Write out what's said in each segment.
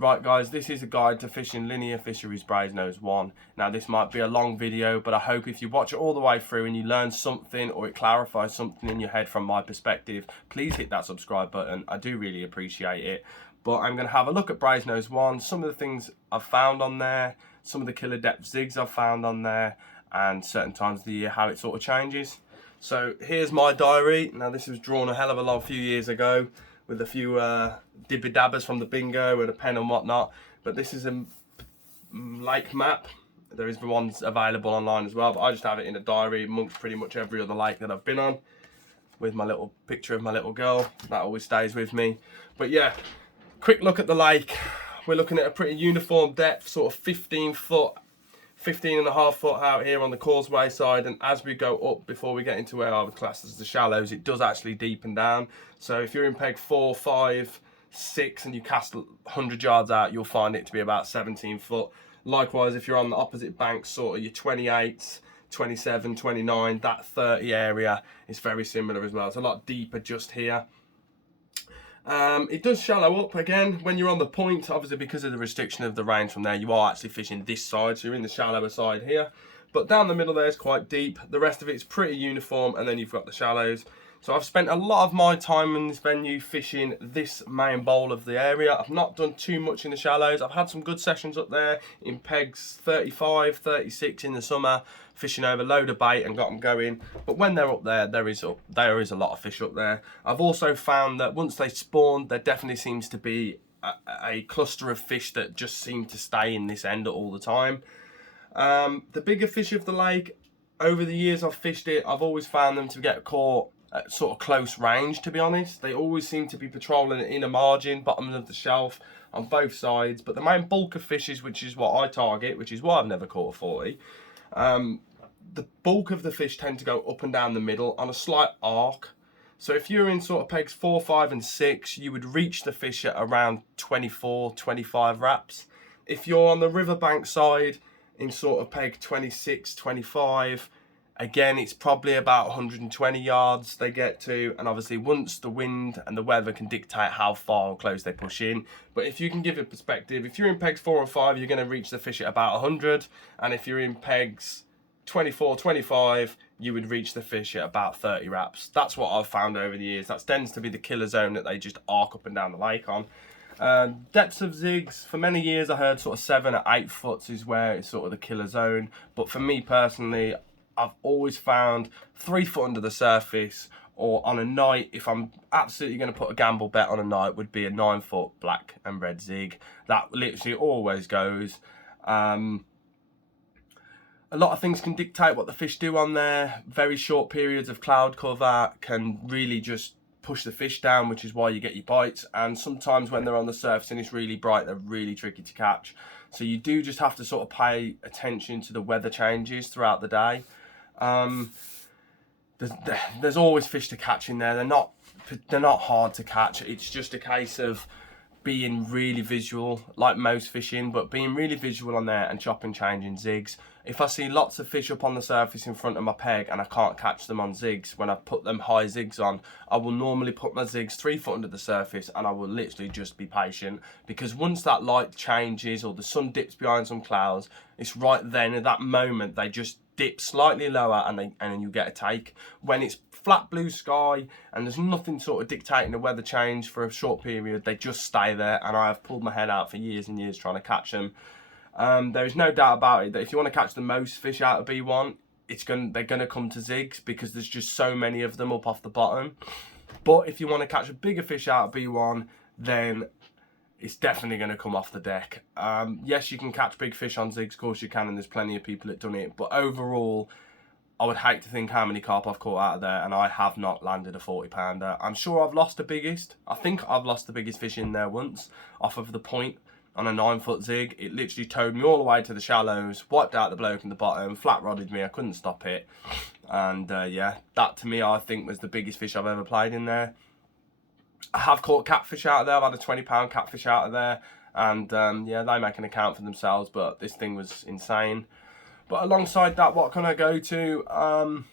Right guys, this is a guide to fishing linear fisheries Brasenose One. Now this might be a long video, but I hope if you watch it all the way through and you learn something or it clarifies something in your head from my perspective, please hit that subscribe button. I do really appreciate it. But I'm going to have a look at Brasenose One, some of the things I've found on there, some of the killer depth zigs I've found on there, and certain times of the year how it sort of changes. So here's my diary. Now this was drawn a hell of a long few years ago, with a few dibby dabbers from the bingo and a pen and whatnot. But this is a lake map. There is the ones available online as well, but I just have it in a diary amongst pretty much every other lake that I've been on, with my little picture of my little girl. That always stays with me. But yeah, quick look at the lake. We're looking at a pretty uniform depth, sort of 15 and a half foot out here on the causeway side, and as we go up, before we get into where I would class as the shallows, it does actually deepen down. So if you're in peg 4, 5, 6 and you cast 100 yards out, you'll find it to be about 17 foot. Likewise, if you're on the opposite bank, sort of your 28, 27, 29, that 30 area is very similar as well. It's a lot deeper just here. It does shallow up again when you're on the point, obviously because of the restriction of the range from there. You are actually fishing this side, so you're in the shallower side here, but down the middle there is quite deep. The rest of it's pretty uniform, and then you've got the shallows. So I've spent a lot of my time in this venue fishing this main bowl of the area. I've not done too much in the shallows. I've had some good sessions up there in pegs 35, 36 in the summer, fishing over a load of bait and got them going. But when they're up there, there is a lot of fish up there. I've also found that once they spawn, there definitely seems to be a cluster of fish that just seem to stay in this end all the time. The bigger fish of the lake, over the years I've fished it, I've always found them to get caught at sort of close range, to be honest. They always seem to be patrolling the inner margin, bottom of the shelf on both sides. But the main bulk of fishes, which is what I target, which is why I've never caught a 40, the bulk of the fish tend to go up and down the middle on a slight arc. So if you're in sort of pegs 4, 5 and 6, you would reach the fish at around 24, 25 wraps. If you're on the riverbank side in sort of peg 26, 25, again, it's probably about 120 yards they get to, and obviously once the wind and the weather can dictate how far or close they push in. But if you can give it perspective, if you're in pegs 4 or 5, you're going to reach the fish at about 100, and if you're in pegs 24, 25, you would reach the fish at about 30 wraps. That's what I've found over the years. That tends to be the killer zone that they just arc up and down the lake on. Depths of zigs, for many years I heard sort of 7 or 8 foot is where it's sort of the killer zone, but for me personally, I've always found 3 foot under the surface, or on a night, if I'm absolutely going to put a gamble bet on a night, would be a 9 foot black and red zig. That literally always goes. A lot of things can dictate what the fish do on there. Very short periods of cloud cover can really just push the fish down, which is why you get your bites. And sometimes when they're on the surface and it's really bright, they're really tricky to catch. So you do just have to sort of pay attention to the weather changes throughout the day. There's always fish to catch in there. They're not hard to catch. It's just a case of being really visual, like most fishing, but being really visual on there and chop and changing zigs. If I see lots of fish up on the surface in front of my peg and I can't catch them on zigs, when I put them high zigs on, I will normally put my zigs 3 foot under the surface, and I will literally just be patient, because once that light changes or the sun dips behind some clouds, it's right then at that moment they just dip slightly lower and then you get a take. When it's flat blue sky and there's nothing sort of dictating the weather change for a short period, they just stay there, and I have pulled my head out for years and years trying to catch them. There is no doubt about it that if you want to catch the most fish out of B1, they're gonna come to zigs, because there's just so many of them up off the bottom. But if you want to catch a bigger fish out of B1, then it's definitely going to come off the deck. Yes, you can catch big fish on zigs, of course you can, and there's plenty of people that done it. But overall, I would hate to think how many carp I've caught out of there, and I have not landed a 40 pounder. I'm sure I've lost the biggest. I think I've lost the biggest fish in there once, off of the point on a 9 foot zig. It literally towed me all the way to the shallows, wiped out the bloke in the bottom, flat rodded me, I couldn't stop it. And yeah, that to me I think was the biggest fish I've ever played in there. I have caught catfish out of there. I've had a 20 pound catfish out of there, and yeah, they make an account for themselves, but this thing was insane. But alongside that, what can I go to?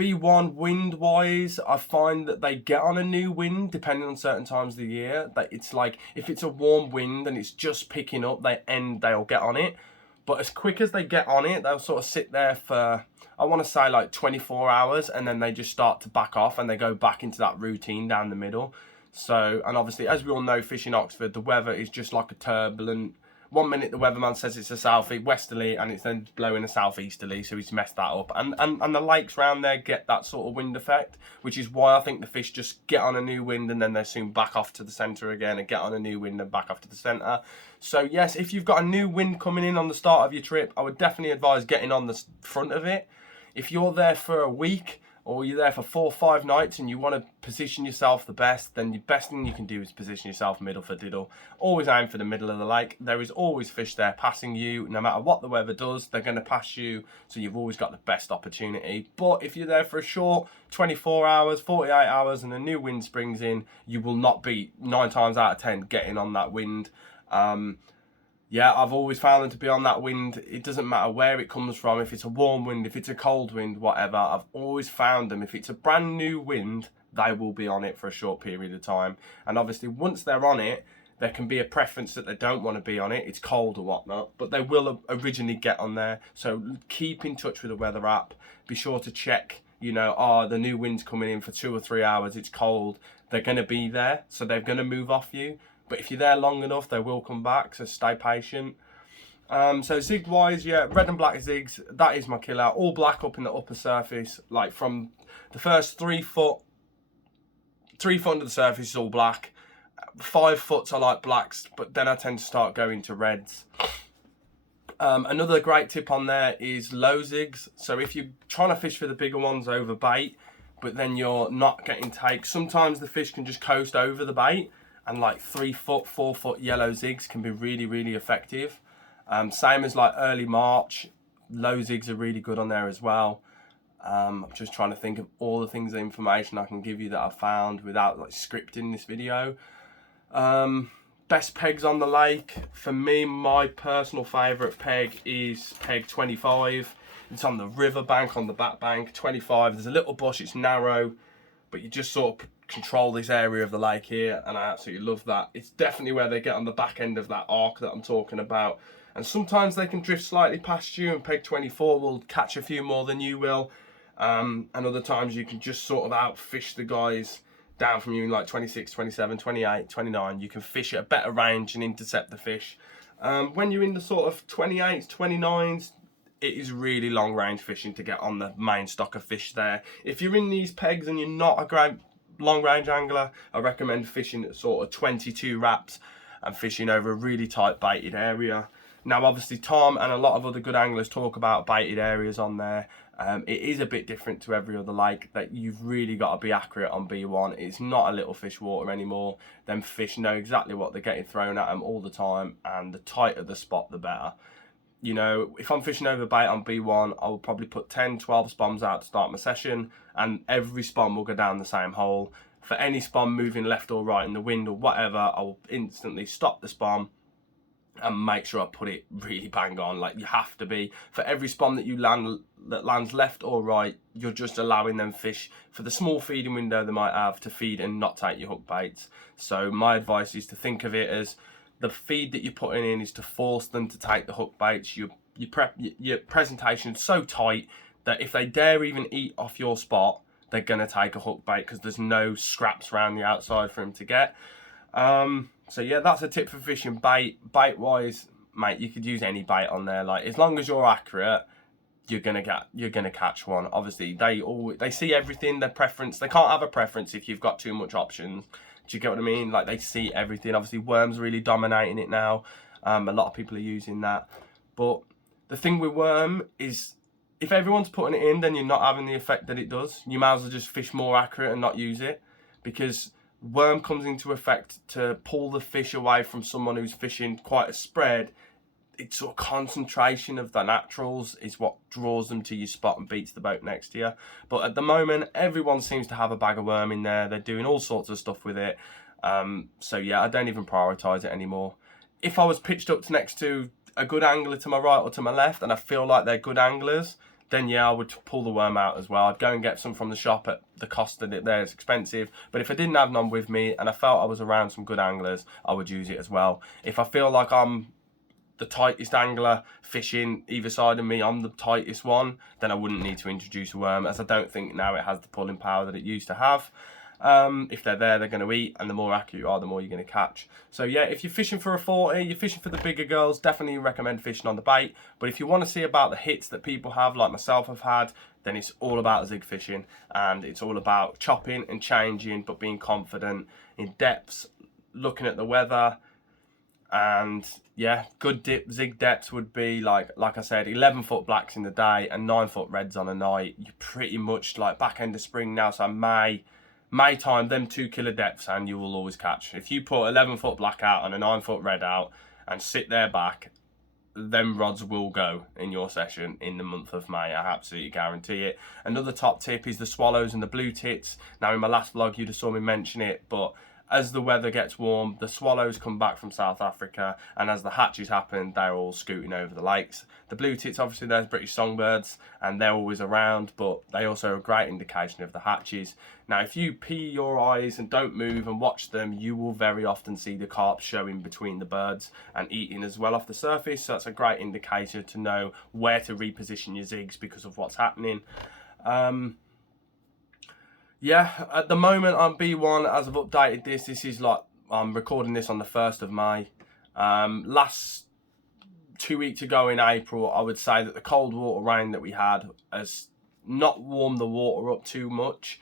B1 wind wise, I find that they get on a new wind depending on certain times of the year. That it's like if it's a warm wind and it's just picking up, they'll get on it. But as quick as they get on it, they'll sort of sit there for, I want to say like 24 hours, and then they just start to back off and they go back into that routine down the middle. So, and obviously, as we all know, fishing Oxford, the weather is just like a turbulent. 1 minute the weatherman says it's a southeast westerly, and it's then blowing a southeasterly, so he's messed that up. And the lakes round there get that sort of wind effect, which is why I think the fish just get on a new wind and then they soon back off to the centre again and get on a new wind and back off to the centre. So yes, if you've got a new wind coming in on the start of your trip, I would definitely advise getting on the front of it. If you're there for a week, or you're there for 4 or 5 nights and you want to position yourself the best, then the best thing you can do is position yourself middle for diddle. Always aim for the middle of the lake. There is always fish there passing you. No matter what the weather does, they're going to pass you, so you've always got the best opportunity. But if you're there for a short 24 hours, 48 hours and a new wind springs in, you will not be 9 times out of 10 getting on that wind. Yeah, I've always found them to be on that wind. It doesn't matter where it comes from, if it's a warm wind, if it's a cold wind, whatever. I've always found them, if it's a brand new wind, they will be on it for a short period of time. And obviously, once they're on it, there can be a preference that they don't want to be on it. It's cold or whatnot, but they will originally get on there. So keep in touch with the weather app. Be sure to check, you know, the new wind's coming in for 2 or 3 hours. It's cold. They're going to be there, so they're going to move off you. But if you're there long enough, they will come back, so stay patient. So zig wise, yeah, red and black zigs, that is my killer. All black up in the upper surface, like from the first 3 foot under the surface is all black. 5 foot I like blacks, but then I tend to start going to reds. Another great tip on there is low zigs. So if you're trying to fish for the bigger ones over bait, but then you're not getting takes, sometimes the fish can just coast over the bait. And like 3 foot, 4 foot yellow zigs can be really, really effective. Same as like early March, low zigs are really good on there as well. I'm just trying to think of all the things, the information I can give you that I found without like scripting this video. Best pegs on the lake. For me, my personal favourite peg is peg 25. It's on the river bank, on the back bank. 25, there's a little bush, it's narrow, but you just sort of control this area of the lake here, and I absolutely love that. It's definitely where they get on the back end of that arc that I'm talking about, and sometimes they can drift slightly past you, and peg 24 will catch a few more than you will, and other times you can just sort of outfish the guys down from you in like 26, 27, 28, 29. You can fish at a better range and intercept the fish. When you're in the sort of 28s, 29s, it is really long range fishing to get on the main stock of fish there. If you're in these pegs and you're not a great long range angler, I recommend fishing at sort of 22 wraps and fishing over a really tight baited area. Now obviously Tom and a lot of other good anglers talk about baited areas on there. It is a bit different to every other lake, that you've really got to be accurate on B1. It's not a little fish water anymore. Them fish know exactly what they're getting thrown at them all the time, and the tighter the spot the better. You know, if I'm fishing over bait on B1, I'll probably put 10, 12 spoms out to start my session, and every spom will go down the same hole. For any spom moving left or right in the wind or whatever, I'll instantly stop the spom and make sure I put it really bang on. Like, you have to be. For every spom that you land that lands left or right, you're just allowing them fish for the small feeding window they might have to feed and not take your hook baits. So my advice is to think of it as the feed that you're putting in is to force them to take the hook baits. Your presentation is so tight that if they dare even eat off your spot, they're going to take a hook bait because there's no scraps around the outside for them to get. So yeah, that's a tip for fishing bait. Bait wise, mate, you could use any bait on there. Like, as long as you're accurate, you're gonna catch one. Obviously, they see everything. Their preference, they can't have a preference if you've got too much options. Do you get what I mean? Like, they see everything. Obviously, worm's really dominating it now. A lot of people are using that. But the thing with worm is, if everyone's putting it in, then you're not having the effect that it does. You might as well just fish more accurate and not use it, because worm comes into effect to pull the fish away from someone who's fishing quite a spread. It's sort of concentration of the naturals is what draws them to your spot and beats the boat next to you. But at the moment, everyone seems to have a bag of worm in there. They're doing all sorts of stuff with it. So yeah, I don't even prioritise it anymore. If I was pitched up next to a good angler to my right or to my left, and I feel like they're good anglers, then yeah, I would pull the worm out as well. I'd go and get some from the shop at the cost that it there is expensive. But if I didn't have none with me and I felt I was around some good anglers, I would use it as well. If I feel like I'm the tightest angler fishing either side of me, I'm the tightest one, then I wouldn't need to introduce a worm, as I don't think now it has the pulling power that it used to have. If they're there, they're going to eat, and the more accurate you are, the more you're going to catch. So yeah, if you're fishing for a 40, you're fishing for the bigger girls, definitely recommend fishing on the bait. But if you want to see about the hits that people have, like myself have had, then it's all about zig fishing, and it's all about chopping and changing, but being confident in depths, looking at the weather. And yeah, good zig depths would be like I said, 11-foot blacks in the day and 9-foot reds on a night. You're pretty much like back end of spring now, so May time, them 2 killer depths, and you will always catch. If you put 11-foot black out and a 9-foot red out and sit there back, them rods will go in your session in the month of May. I absolutely guarantee it. Another top tip is the swallows and the blue tits. Now in my last vlog you'd have saw me mention it, but as the weather gets warm, the swallows come back from South Africa, and as the hatches happen, they're all scooting over the lakes. The blue tits, obviously, there's British songbirds, and they're always around, but they also are a great indication of the hatches. Now, if you pee your eyes and don't move and watch them, you will very often see the carp showing between the birds and eating as well off the surface, so that's a great indicator to know where to reposition your zigs because of what's happening. Yeah, at the moment on B1, as I've updated this is like, I'm recording this on the 1st of May. Last 2 weeks ago in April, I would say that the cold water rain that we had has not warmed the water up too much.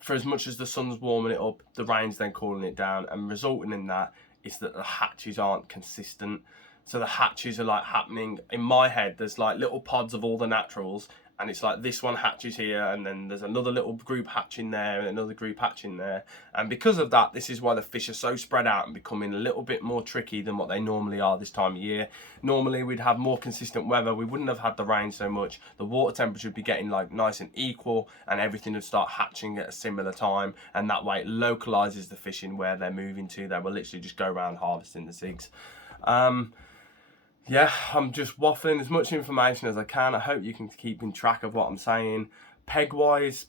For as much as the sun's warming it up, the rain's then cooling it down, and resulting in that is that the hatches aren't consistent. So the hatches are like happening, in my head, there's like little pods of all the naturals, and it's like this one hatches here, and then there's another little group hatching there, and another group hatching there. And because of that, this is why the fish are so spread out and becoming a little bit more tricky than what they normally are this time of year. Normally we'd have more consistent weather, we wouldn't have had the rain so much, the water temperature would be getting like nice and equal, and everything would start hatching at a similar time, and that way it localizes the fishing where they're moving to. They will literally just go around harvesting the zigs. Yeah, I'm just waffling as much information as I can. I hope you can keep in track of what I'm saying. Peg-wise,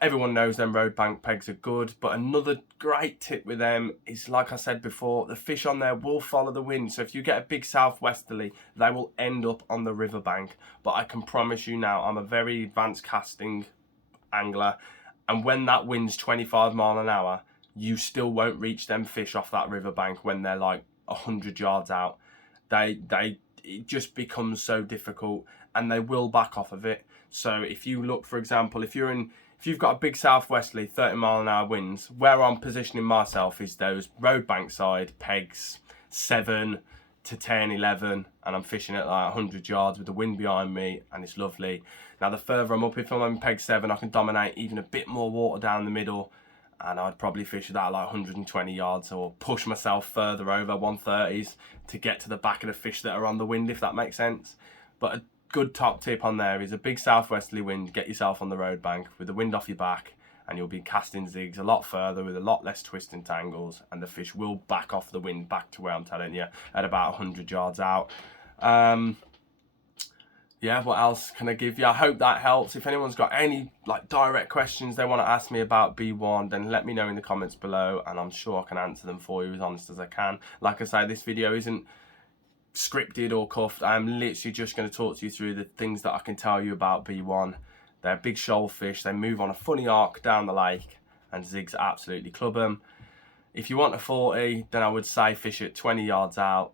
everyone knows them road bank pegs are good, but another great tip with them is, like I said before, the fish on there will follow the wind. So if you get a big southwesterly, they will end up on the riverbank. But I can promise you now, I'm a very advanced casting angler, and when that wind's 25 mile an hour, you still won't reach them fish off that riverbank when they're like 100 yards out. It just becomes so difficult, and they will back off of it. So if you look, for example, if you've got a big southwesterly 30 mile an hour winds, where I'm positioning myself is those road bank side pegs 7 to 10, 11, and I'm fishing at like 100 yards with the wind behind me, and it's lovely. Now the further I'm up, if I'm on peg 7, I can dominate even a bit more water down the middle, and I'd probably fish that like 120 yards, or push myself further over 130s to get to the back of the fish that are on the wind, if that makes sense. But a good top tip on there is a big southwesterly wind, get yourself on the road bank with the wind off your back, and you'll be casting zigs a lot further with a lot less twists and tangles, and the fish will back off the wind back to where I'm telling you, at about 100 yards out. Yeah, what else can I give you? I hope that helps. If anyone's got any like direct questions they want to ask me about B1, then let me know in the comments below, and I'm sure I can answer them for you as honest as I can. Like I say, this video isn't scripted or cuffed. I'm literally just going to talk to you through the things that I can tell you about B1. They're big shoal fish. They move on a funny arc down the lake, and zigs absolutely club them. If you want a 40, then I would say fish at 20 yards out,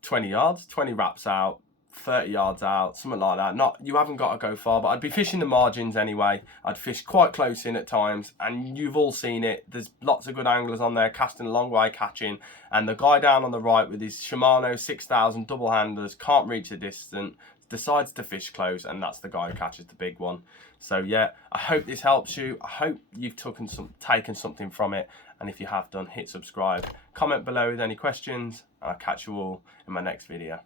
20 yards, 20 wraps out, 30 yards out, something like that. You haven't got to go far, but I'd be fishing the margins anyway. I'd fish quite close in at times, and you've all seen it. There's lots of good anglers on there casting a long way, catching, and the guy down on the right with his Shimano 6000 double handers can't reach the distance, decides to fish close, and that's the guy who catches the big one. So yeah, I hope this helps you. I hope you've taken something from it, and if you have done, hit subscribe, comment below with any questions, and I'll catch you all in my next video.